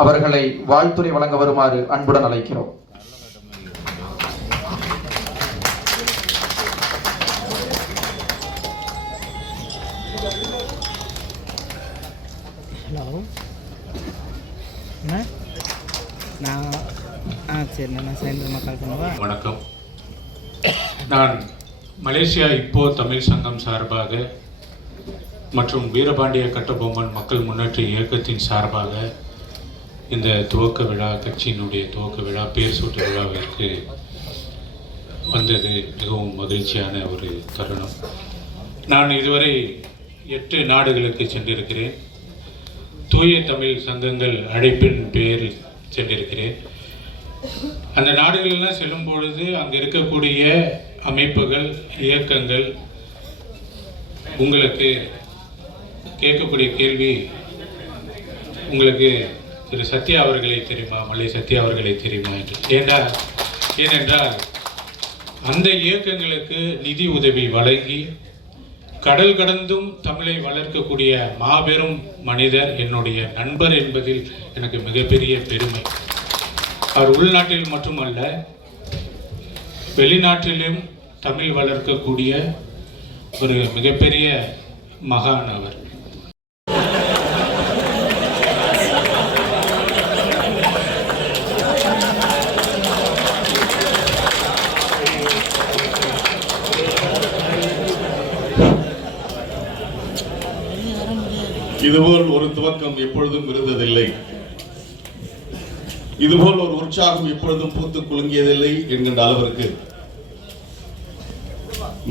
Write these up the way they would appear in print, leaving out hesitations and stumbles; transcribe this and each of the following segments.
அவர்களை வாழ்த்துரை வழங்க வருமாறு அன்புடன் அழைக்கிறோம். வணக்கம். நான் மலேசியா இப்போ தமிழ் சங்கம் சார்பாக மற்றும் வீரபாண்டிய கட்டபொம்மன் மக்கள் முன்னேற்ற இயக்கத்தின் சார்பாக இந்த துவக்க விழா, கட்சியினுடைய துவக்க விழா, பேர் சூட்டு விழாவிற்கு வந்தது மிகவும் மகிழ்ச்சியான ஒரு தருணம். நான் இதுவரை 8 நாடுகளுக்கு சென்றிருக்கிறேன். தூய தமிழ் சங்கங்கள் அழைப்பின் பேரில் சென்றிருக்கிறேன். அந்த நாடுகளெல்லாம் செல்லும் பொழுது அங்கே இருக்கக்கூடிய அமைப்புகள், இயக்கங்கள் உங்களுக்கு கேட்கக்கூடிய கேள்வி, உங்களுக்கு திரு சத்யா அவர்களை தெரியுமா, மல்லை சத்யா அவர்களை தெரியுமா என்று. ஏனென்றால் அந்த இயக்கங்களுக்கு நிதி உதவி வழங்கி கடல் கடந்தும் தமிழை வளர்க்கக்கூடிய மாபெரும் மனிதர் என்னுடைய நண்பர் என்பதில் எனக்கு மிகப்பெரிய பெருமை. அவர் உள்நாட்டில் மட்டுமல்ல, வெளிநாட்டிலும் தமிழ் வளர்க்கக்கூடிய ஒரு மிகப்பெரிய மகான் அவர். இதுபோல் ஒரு துவக்கம் எப்பொழுதும் இருந்ததில்லை, இதுபோல் ஒரு உற்சாகம் எப்பொழுதும் பூத்து குலுங்கியதில்லை என்கின்ற அளவிற்கு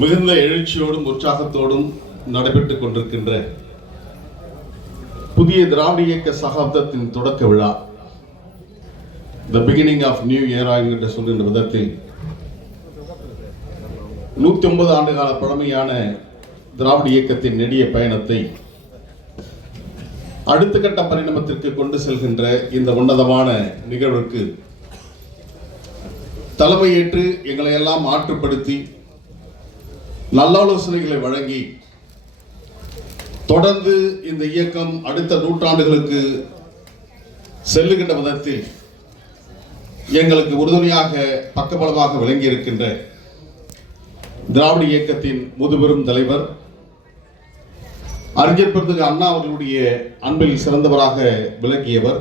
மிகுந்த எழுச்சியோடும் உற்சாகத்தோடும் நடைபெற்றுக் கொண்டிருக்கின்ற புதிய திராவிட இயக்க சகாப்தத்தின் தொடக்க விழா, தி பிகினிங் ஆஃப் நியூ இயரா என்கின்ற சொல்கின்ற விதத்தில் 109 ஆண்டுகால பழமையான திராவிட இயக்கத்தின் நெடிய பயணத்தை அடுத்த கட்ட பரிணாமத்திற்கு கொண்டு செல்கின்ற இந்த உன்னதமான நிகழ்வுக்கு தலைமையேற்று எங்களை எல்லாம் ஆற்றுப்படுத்தி நல்லாலோசனைகளை வழங்கி தொடர்ந்து இந்த இயக்கம் அடுத்த நூற்றாண்டுகளுக்கு செல்லுகின்ற விதத்தில் எங்களுக்கு உறுதுணையாக பக்கபலமாக விளங்கி இருக்கின்ற திராவிட இயக்கத்தின் முதுபெரும் தலைவர் அறிஞர் பெருந்தகை அண்ணா அவர்களுடைய அன்பில் சிறந்தவராக விளங்கியவர்,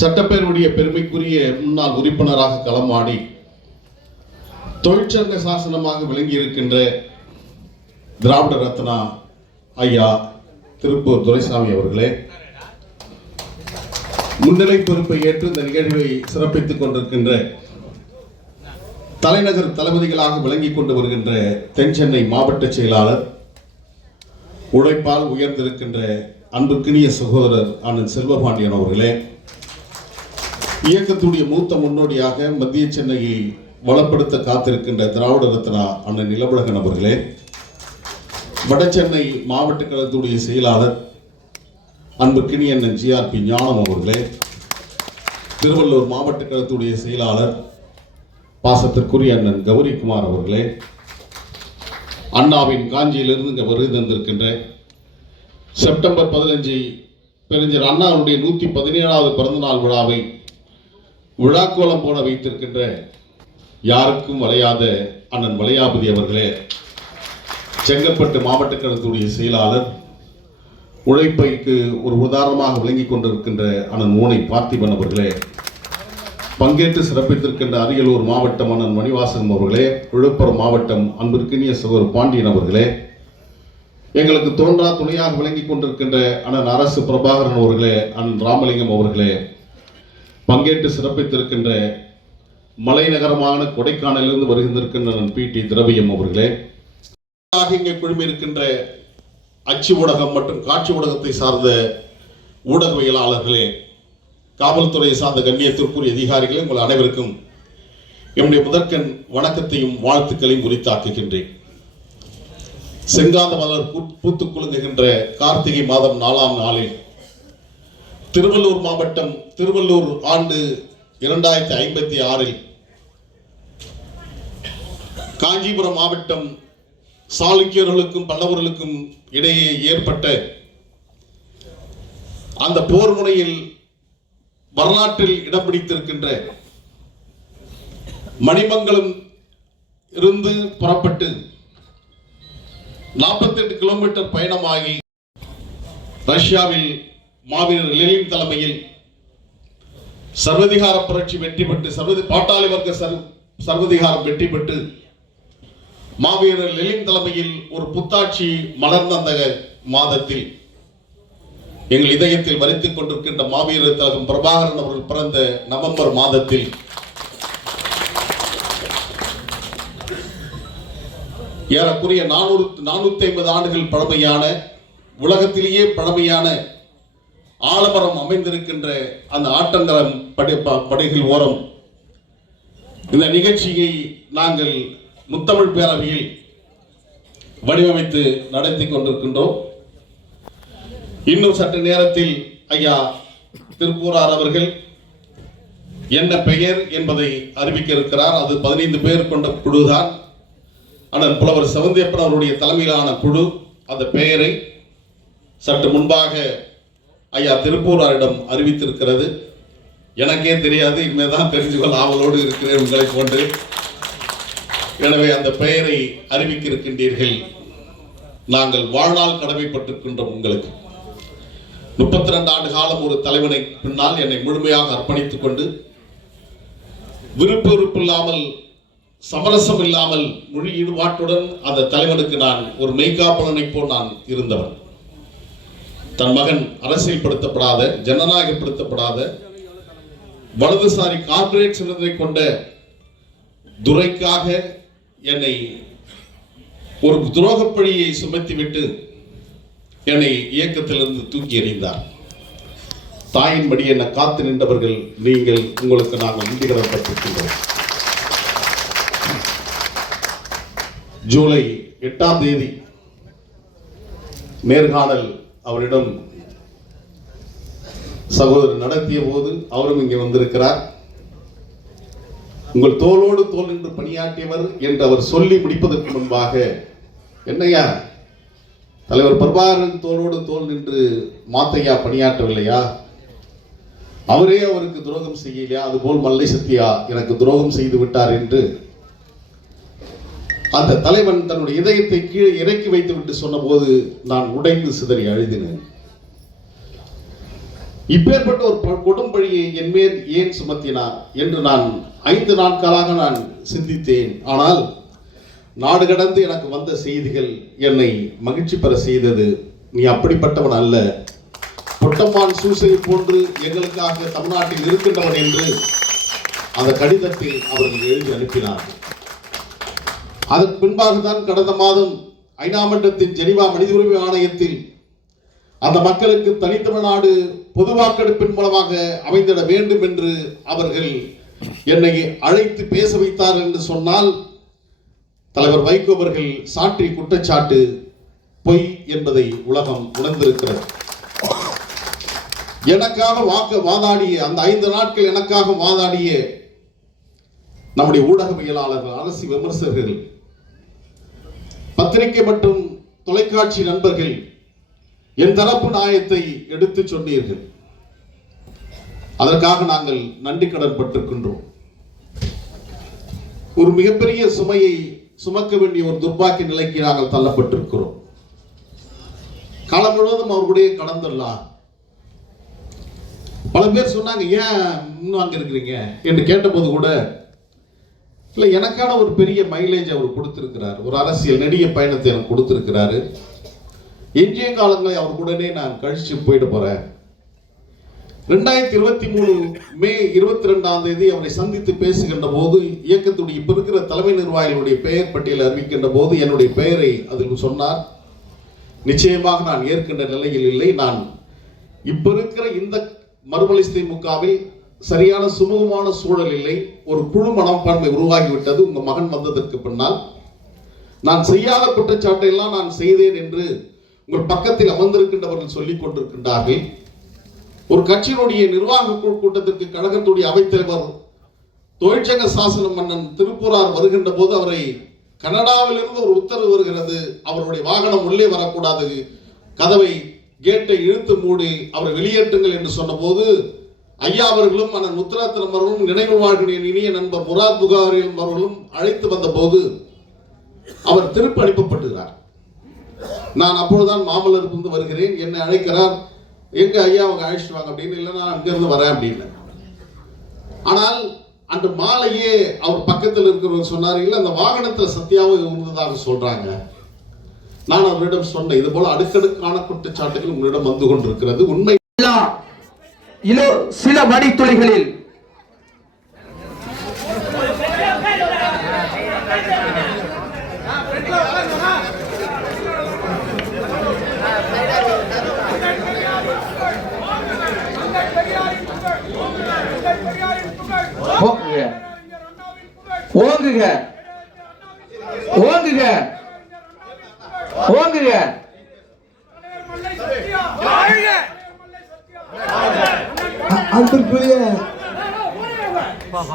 சட்டப்பேரவையுடைய பெருமைக்குரிய முன்னாள் உறுப்பினராக களமாடி தொழிற்சங்க சாசனமாக விளங்கி இருக்கின்ற திராவிட ரத்னா ஐயா திருப்பூர் துரைசாமி அவர்களே, முன்னிலை பொறுப்பை ஏற்று இந்த நிகழ்வை சிறப்பித்துக் கொண்டிருக்கின்ற தலைநகர் தளபதிகளாக விளங்கிக் கொண்டு வருகின்ற தென் சென்னை மாவட்ட செயலாளர், உழைப்பால் உயர்ந்திருக்கின்ற அன்புக்கினிய சகோதரர் அண்ணன் செல்வபாண்டியன் அவர்களே, இயக்கத்துடைய மூத்த முன்னோடியாக மத்திய சென்னையை வளப்படுத்த காத்திருக்கின்ற திராவிட ரத்னா அண்ணன் நிலவுலகன் அவர்களே, வட சென்னை மாவட்ட கழகத்துடைய செயலாளர் அன்புக்கினிய அண்ணன் GRP ஞானம் அவர்களே, திருவள்ளூர் மாவட்ட கழகத்துடைய செயலாளர் பாசத்திற்குரிய அண்ணன் கௌரிக்குமார் அவர்களே, அண்ணாவின் காஞ்சியிலிருந்து இங்கே வருகை தந்திருக்கின்ற செப்டம்பர் 15 பெருஞ்சர் அண்ணாவுடைய 117வது பிறந்தநாள் விழாவை விழாக்கோலம் போட வைத்திருக்கின்ற யாருக்கும் வளையாத அண்ணன் வளையாபதி அவர்களே, செங்கல்பட்டு மாவட்ட கழகத்துடைய செயலாளர், உழைப்பைக்கு ஒரு உதாரணமாக விளங்கிக் கொண்டிருக்கின்ற அண்ணன் மூனை பார்த்திபன் அவர்களே, பங்கேற்று சிறப்பித்திருக்கின்ற அரியலூர் மாவட்டம் அண்ணன் மணிவாசகம் அவர்களே, விழுப்புரம் மாவட்டம் அன்பிற்கினிய சகோதரர் பாண்டியன் அவர்களே, எங்களுக்கு தோன்றா துணையாக விளங்கிக் கொண்டிருக்கின்ற அண்ணன் அரசு பிரபாகரன் அவர்களே, அண்ணன் ராமலிங்கம் அவர்களே, பங்கேற்று சிறப்பித்திருக்கின்ற மலைநகரமான கொடைக்கானலிலிருந்து வருகின்றிருக்கின்ற அண்ணன் PT திரவியம் அவர்களே, இங்கே குழுமி இருக்கின்ற அச்சு ஊடகம் மற்றும் காட்சி ஊடகத்தை சார்ந்த ஊடகவியலாளர்களே, காவல்துறையை சார்ந்த கண்ணியத்திற்குரிய அதிகாரிகளே, உங்கள் அனைவருக்கும் என்னுடைய முதற்கண் வணக்கத்தையும் வாழ்த்துக்களையும் உரித்தாக்குகின்றேன். செங்காந்த மலர் பூத்துக் குலுங்குகின்ற கார்த்திகை மாதம் 4ஆம் நாளில் திருவள்ளூர் மாவட்டம், திருவள்ளூர் ஆண்டு 2056 காஞ்சிபுரம் மாவட்டம் சாளுக்கியர்களுக்கும் பல்லவர்களுக்கும் இடையே ஏற்பட்ட அந்த போர் முனையில் வரலாற்றில் இடம் பிடித்திருக்கின்ற மணிமங்கலம் இருந்து புறப்பட்டு 48 கிலோமீட்டர் பயணமாகி ரஷ்யாவில் மாவீரர் லெனின் தலைமையில் சர்வதிகார புரட்சி வெற்றி பெற்று பாட்டாளி வர்க்க சர்வதிகாரம் வெற்றி பெற்று மாவீரர் லெனின் தலைமையில் ஒரு புத்தாட்சி மலர்ந்த அந்த மாதத்தில் எங்கள் இதயத்தில் வலித்துக் கொண்டிருக்கின்ற மாவீரர் திலகம் பிரபாகரன் அவர்கள் பிறந்த நவம்பர் மாதத்தில் ஏறக்குறைய 450 ஆண்டுகள் பழமையான உலகத்திலேயே பழமையான ஆலமரம் அமைந்திருக்கின்ற அந்த ஆட்டங்கரம் படைகள் ஓரம் இந்த நிகழ்ச்சியை நாங்கள் முத்தமிழ் பேரவையில் வடிவமைத்து நடத்தி கொண்டிருக்கின்றோம். இன்னும் சற்று நேரத்தில் ஐயா திருப்பூரார் அவர்கள் என்ன பெயர் என்பதை அறிவிக்க இருக்கிறார். அது 15 பேர் கொண்ட குழுதான். ஆனால் புலவர் செவந்தியப்பன் அவருடைய தலைமையிலான குழு அந்த பெயரை சற்று முன்பாக ஐயா திருப்பூராரிடம் அறிவித்திருக்கிறது. எனக்கே தெரியாது, இனிமேதான் தெரிஞ்சுக்கொள்ள ஆவலோடு இருக்கிறேன் உங்களை போன்று. எனவே அந்த பெயரை அறிவிக்க இருக்கின்றீர்கள். நாங்கள் வாழ்நாள் கடமைப்பட்டிருக்கின்றோம். உங்களுக்கு 32 ஆண்டு காலம் ஒரு தலைவனை பின்னால் என்னை முழுமையாக அர்ப்பணித்துக் கொண்டு விருப்பு இல்லாமல் சமரசம் இல்லாமல் மொழி ஈடுபாட்டுடன் அந்த தலைவனுக்கு நான் ஒரு மெய்காப்பலனை போல் நான் இருந்தவன். தன் மகன் அரசியல்படுத்தப்படாத ஜனநாயகப்படுத்தப்படாத வலதுசாரி கார்ப்பரேட் சிந்தனை கொண்ட துரைக்காக என்னை ஒரு துரோகப்பழியை சுமத்திவிட்டு என்னை இயக்கத்திலிருந்து தூக்கி எறிந்தார். தாயின்படி என்னை காத்து நின்றவர்கள் நீங்கள். உங்களுக்கு நாங்கள் நன்றி கடன்பட்டிருக்கின்றோம். ஜூலை 8ஆம் தேதி நேர்காணல் அவரிடம் சகோதரர் நடத்திய போது அவரும் இங்கே வந்திருக்கிறார். உங்கள் தோளோடு தோல் நின்று பணியாற்றியவர் என்று அவர் சொல்லி முடிப்பதற்கு முன்பாக, என்னையா தலைவர் பிரபாகரன் தோளோடு தோல் நின்று மாத்தையா பணியாற்றவில்லையா? அவரே அவருக்கு துரோகம் செய்யலையா? அதுபோல் மல்லை சத்தியா எனக்கு துரோகம் செய்து விட்டார் என்று அந்த தலைவன் தன்னுடைய இதயத்தை கீழே இறக்கி வைத்து விட்டு சொன்ன போது நான் உடைந்து சிதறி அழுதினேன். இப்பேற்பட்ட ஒரு கொடும்பழியை என் மேல் ஏன் சுமத்தினார் என்று நான் 5 நாட்களாக நான் சிந்தித்தேன். ஆனால் நாடு கடந்து எனக்கு வந்த செய்திகள் என்னை மகிழ்ச்சி பெற செய்தது. நீ அப்படிப்பட்டவன் அல்ல, பொட்டம்மான் சூசை போன்று எங்களுக்காக தமிழ்நாட்டில் இருக்கின்றவன் என்று அந்த கடிதத்தில் அவர்கள் எழுதி அனுப்பினார்கள். அதற்கு பின்பாக தான் கடந்த மாதம் ஐநா மன்றத்தின் ஜெனீவா மனித உரிமை ஆணையத்தில் அந்த மக்களுக்கு தனித்தமிழ்நாடு பொது வாக்கெடுப்பின் மூலமாக அமைந்திட வேண்டும் என்று அவர்கள் என்னை அழைத்து பேச வைத்தார் என்று சொன்னால் தலைவர் வைகோ அவர்கள் சாற்றி குற்றச்சாட்டு பொய் என்பதை உலகம் உணர்ந்திருக்கிறது. எனக்காக வாதாடிய அந்த 5 நாட்கள் எனக்காக வாதாடிய நம்முடைய ஊடகவியலாளர்கள், அரசு விமர்சகர்கள், பத்திரிகை மற்றும் தொலைக்காட்சி நண்பர்கள் என் தரப்பு நியாயத்தை எடுத்து சொன்னீர்கள். அதற்காக நாங்கள் நன்றி கடன் பட்டிருக்கின்றோம். ஒரு மிகப்பெரிய சுமையை சுமக்க வேண்டிய ஒரு துர்பாக்கிய நிலைக்கு நாங்கள் தள்ளப்பட்டிருக்கிறோம். காலம் முழுவதும் அவர்களுடைய கடந்துள்ளார். பல பேர் சொன்னாங்க, ஏன் இன்னும் அங்க இருக்கிறீங்க என்று கேட்டபோது கூட, இல்லை, எனக்கான ஒரு பெரிய மைலேஜ் அவர் கொடுத்திருக்கிறார். ஒரு அரசியல் நெடிய பயணத்தை எனக்கு கொடுத்திருக்கிறாரு. எஞ்சிய காலங்களை அவர் உடனே நான் கழிச்சு போயிட்டு போறேன். 2023 மே 22ஆம் தேதி அவரை சந்தித்து பேசுகின்ற போது இயக்கத்துடைய இப்ப இருக்கிற தலைமை நிர்வாகிகளுடைய பெயர் பட்டியலை அறிவிக்கின்ற போது என்னுடைய பெயரை அதில் சொன்னார். நிச்சயமாக நான் ஏற்கின்ற நிலையில் இல்லை. நான் இப்ப இருக்கிற இந்த மறுமலை திமுகவில் சரியான சுமூகமான சூழல் இல்லை. ஒரு குழு மனப்பான்மை உருவாகிவிட்டது. உங்க மகன் வந்ததற்கு பின்னால் நான் செய்யாத குற்றச்சாட்டை எல்லாம் நான் செய்தேன் என்று உங்கள் பக்கத்தில் அமர்ந்திருக்கின்றவர்கள் சொல்லிக் கொண்டிருக்கின்றார்கள். ஒரு கட்சியினுடைய நிர்வாக கூட்டத்திற்கு கழகத்துடைய அவைத்தலைவர் தொழிற்சங்க சாசன மன்னன் திருப்பூரார் வருகின்ற போது அவரை கனடாவிலிருந்து ஒரு உத்தரவு வருகிறது, அவருடைய வாகனம் உள்ளே வரக்கூடாது, கதவை கேட்டை இழுத்து மூடி அவரை வெளியேற்றுங்கள் என்று சொன்னபோது ஐயா அவர்களும் அண்ணன் முத்துரத்தினம் அவர்களும் நினைவு வாழ்கிற இனிய நண்பர் முராத் புகாரி அவர்களும் அழைத்து வந்த போது அவர் திருப்பி அனுப்பப்பட்டுகிறார். நான் அப்பொழுதுதான் மாமல்லருக்கு வருகிறேன். என்னை அழைக்கிறார். எங்க ஐயா அவங்க அழைச்சிட்டு வாங்க அப்படின்னு. இல்லை, நான் அங்கிருந்து வரேன் அப்படின்னு. ஆனால் அன்று மாலையே அவர் பக்கத்தில் இருக்கிறவர் சொன்னார், இல்லை அந்த வாகனத்தில் சத்தியாவும் இருந்ததாக சொல்றாங்க. நான் அவரிடம் சொன்னேன், இது போல அடுக்கடுக்கான குற்றச்சாட்டுகள் உங்களிடம் வந்து கொண்டிருக்கிறது. உண்மை சில மணித்துளிகளில் ஓங்குக ஓங்குக ஓங்குக.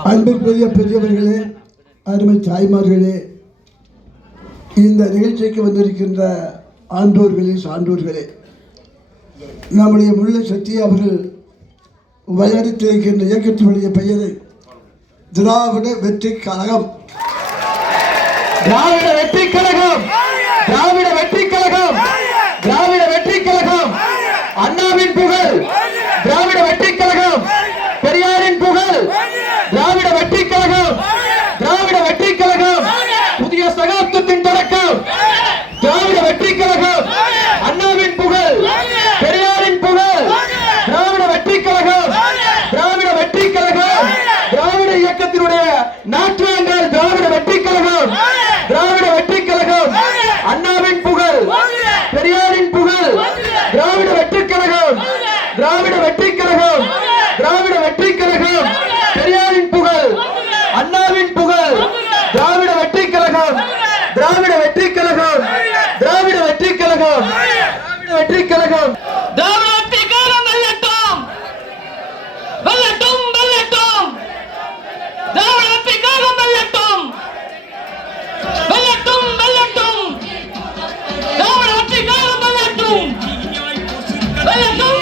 அன்பிற்குரிய பெரியவர்களே, அருமை தாய்மார்களே, இந்த நிகழ்ச்சிக்கு வந்திருக்கின்ற ஆண்டோர்களே, சான்றோர்களே, நம்முடைய முல்லை சத்யா அவர்கள் வழிநடத்தியிருக்கின்ற இயக்கத்தினுடைய பெயரை திராவிட வெற்றி கழகம். திராவிட வெற்றி கழகம், திராவிட வெற்றி கழகம், திராவிட வெற்றி கழகம், அண்ணாவின் புகழ், திராவிட வெற்றி கழகம், பெரியாரின் புகழ், திராவிட வெற்றி கழகம், திராவிட வெற்றி கழகம், புதிய சகாப்தத்தின் தொடக்கம், திராவிட வெற்றி கழகம், அண்ணாவின் புகழ், பெரியாரின் புகழ், திராவிட வெற்றி கழகம், திராவிட வெற்றி கழகம், திராவிட இயக்கத்தினுடைய நாற்றாங்கல், திராவிட வெற்றி கழகம், திராவிட வெற்றி கழகம், அண்ணாவின் புகழ், பெரியாரின் புகழ், திராவிட வெற்றி கழகம், திராவிட வெற்றி கழகம், திராவிட வெற்றி கழகம், பெரியாரின் புகழ், அண்ணாவின் புகழ், திராவிட வெற்றி கழகம், திராவிட வெற்றி கழகம், திராவிட வெற்றி கழகம், வெற்றி கழகம், திராவிட வெற்றி கழகம் வெல்லட்டும், வெல்லட்டும், வெல்லட்டும். திராவிட வெற்றி கழகம் வெல்லட்டும், வெல்லட்டும், வெல்லட்டும். திராவிட வெற்றி கழகம் வெல்லட்டும், வெல்லட்டும்.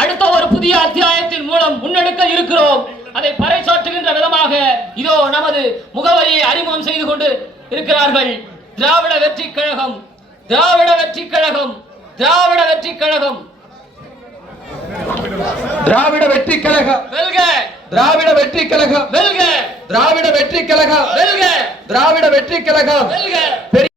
அடுத்த ஒரு புதிய அத்தியாயத்தின் மூலம் முன்னெடுக்க இருக்கிறோம். அதை பறைசாற்றுகின்ற விதமாக இதோ நமது முகவரியை அறிமுகம் செய்து கொண்டு இருக்கிறார்கள். திராவிட வெற்றி கழகம், திராவிட வெற்றி கழகம், திராவிட வெற்றி கழகம், திராவிட வெற்றி கழகம் வெல்க, திராவிட வெற்றி கழகம் வெல்க, திராவிட வெற்றி கழகம் வெல்க, திராவிட வெற்றி கழகம் வெல்க.